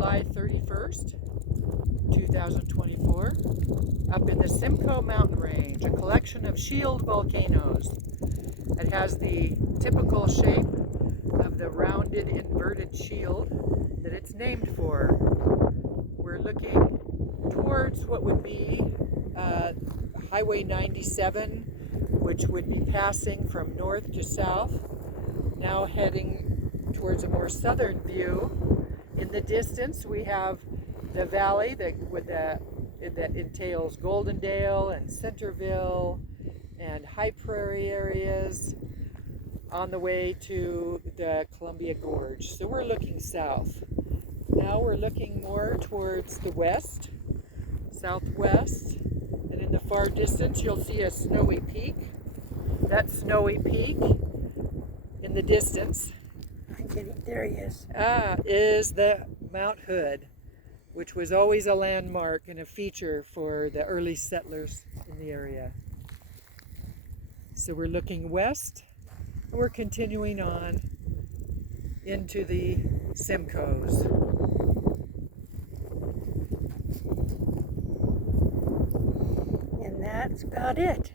July 31st, 2024, up in the Simcoe Mountain Range, a collection of shield volcanoes. It has the typical shape of the rounded inverted shield that it's named for. We're looking towards what would be Highway 97, which would be passing from north to south, now heading towards a more southern view. In the distance, we have the valley that entails Goldendale and Centerville and high prairie areas on the way to the Columbia Gorge. So we're looking south. Now we're looking more towards the west, southwest, and in the far distance you'll see a snowy peak. That snowy peak in the distance There he is. is the Mount Hood, which was always a landmark and a feature for the early settlers in the area. So we're looking west, and we're continuing on into the Simcoes. And that's about it.